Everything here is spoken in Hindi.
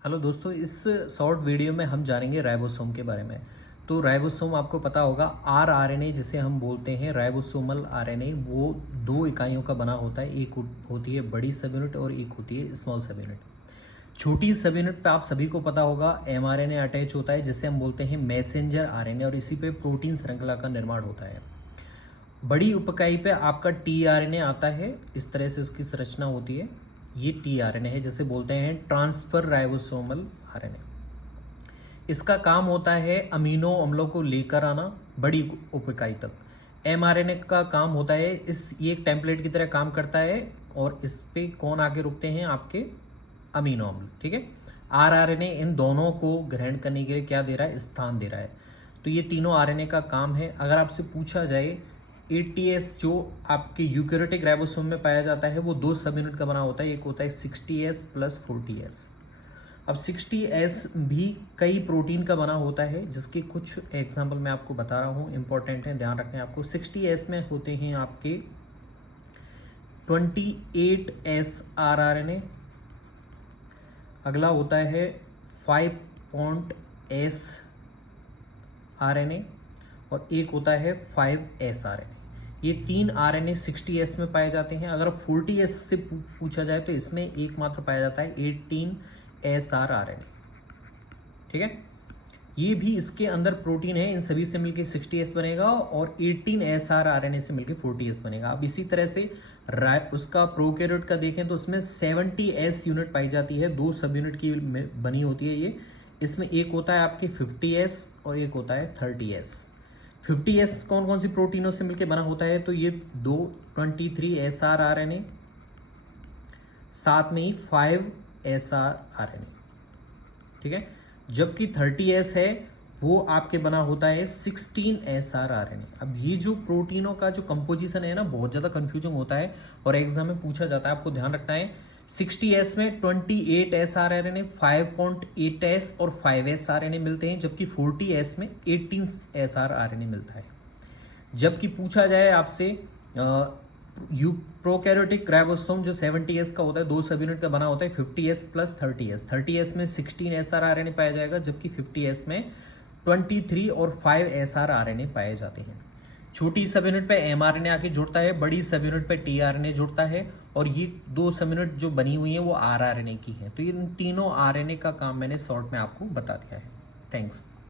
हेलो दोस्तों, इस शॉर्ट वीडियो में हम जानेंगे राइबोसोम के बारे में। तो राइबोसोम आपको पता होगा, आरएनए जिसे हम बोलते हैं राइबोसोमल आरएनए, वो दो इकाइयों का बना होता है। एक होती है बड़ी सब यूनिट और एक होती है स्मॉल सब यूनिट। छोटी सब यूनिट पे आप सभी को पता होगा एमआरएनए अटैच होता है, जिसे हम बोलते हैं मैसेंजर आरएनए, और इसी पे प्रोटीन श्रृंखला का निर्माण होता है। बड़ी उपइकाई पे आपका टीआरएनए आता है, इस तरह से उसकी संरचना होती है। ये टीआरएनए है, जिसे बोलते हैं ट्रांसफर राइबोसोमल आरएनए। इसका काम होता है अमीनो अम्लों को लेकर आना बड़ी उपइकाई तक। एमआरएनए का काम होता है ये एक टेम्पलेट की तरह काम करता है, और इस पे कौन आके रुकते हैं? आपके अमीनो अम्ल। ठीक है। आरआरएनए इन दोनों को ग्रहण करने के लिए क्या दे रहा है? स्थान दे रहा है। तो ये तीनों आरएनए का काम है। अगर आपसे पूछा जाए, एटीएस जो आपके यूकैरियोटिक राइबोसोम में पाया जाता है, वो दो सब यूनिट का बना होता है। एक होता है 60S प्लस 40S। अब 60S भी कई प्रोटीन का बना होता है, जिसके कुछ एग्जाम्पल मैं आपको बता रहा हूँ, इंपॉर्टेंट है, ध्यान रखना है आपको। 60S में होते हैं आपके 28S आरआरएनए। अगला होता है 5S आरएनए, और एक होता है 5S आरएनए। ये तीन आरएनए 60S में पाए जाते हैं। अगर 40S से पूछा जाए तो इसमें एकमात्र पाया जाता है 18SR आरएनए। ठीक है। ये भी इसके अंदर प्रोटीन है, इन सभी से मिलकर 60S बनेगा, और 18SR आरएनए से मिलकर 40S बनेगा। अब इसी तरह से उसका प्रोकैरियोट का देखें तो उसमें 70S यूनिट पाई जाती है। दो सब यूनिट की बनी होती है ये। इसमें एक होता है आपके 50S और एक होता है 30S। 50S कौन कौन सी प्रोटीनों से मिलकर बना होता है? तो ये दो 23SR आरएनए, साथ में ही 5SR आरएनए। ठीक है। जबकि 30S है, वो आपके बना होता है 16SR आरएनए। अब ये जो प्रोटीनों का जो कंपोजिशन है ना, बहुत ज़्यादा कंफ्यूजिंग होता है और एग्जाम में पूछा जाता है, आपको ध्यान रखना है। 60S में 28SR आरएनए, 5.8S और 5S आरएनए मिलते हैं, जबकि 40S में 18SR आरएनए मिलता है। जबकि पूछा जाए आपसे प्रोकैरियोटिक राइबोसोम जो 70S का होता है, दो सब यूनिट का बना होता है, 50S प्लस 30S। 30S में 16SR आरएनए पाया जाएगा, जबकि 50S में 23 और 5SR आरएनए पाए जाते हैं। छोटी सब यूनिट पे एमआरएनए आके जुड़ता है, बड़ी सब यूनिट पे टीआरएनए जुड़ता है, और ये दो सब यूनिट जो बनी हुई है वो आरआरएनए की है। तो इन तीनों आरएनए का काम मैंने शॉर्ट में आपको बता दिया है। थैंक्स।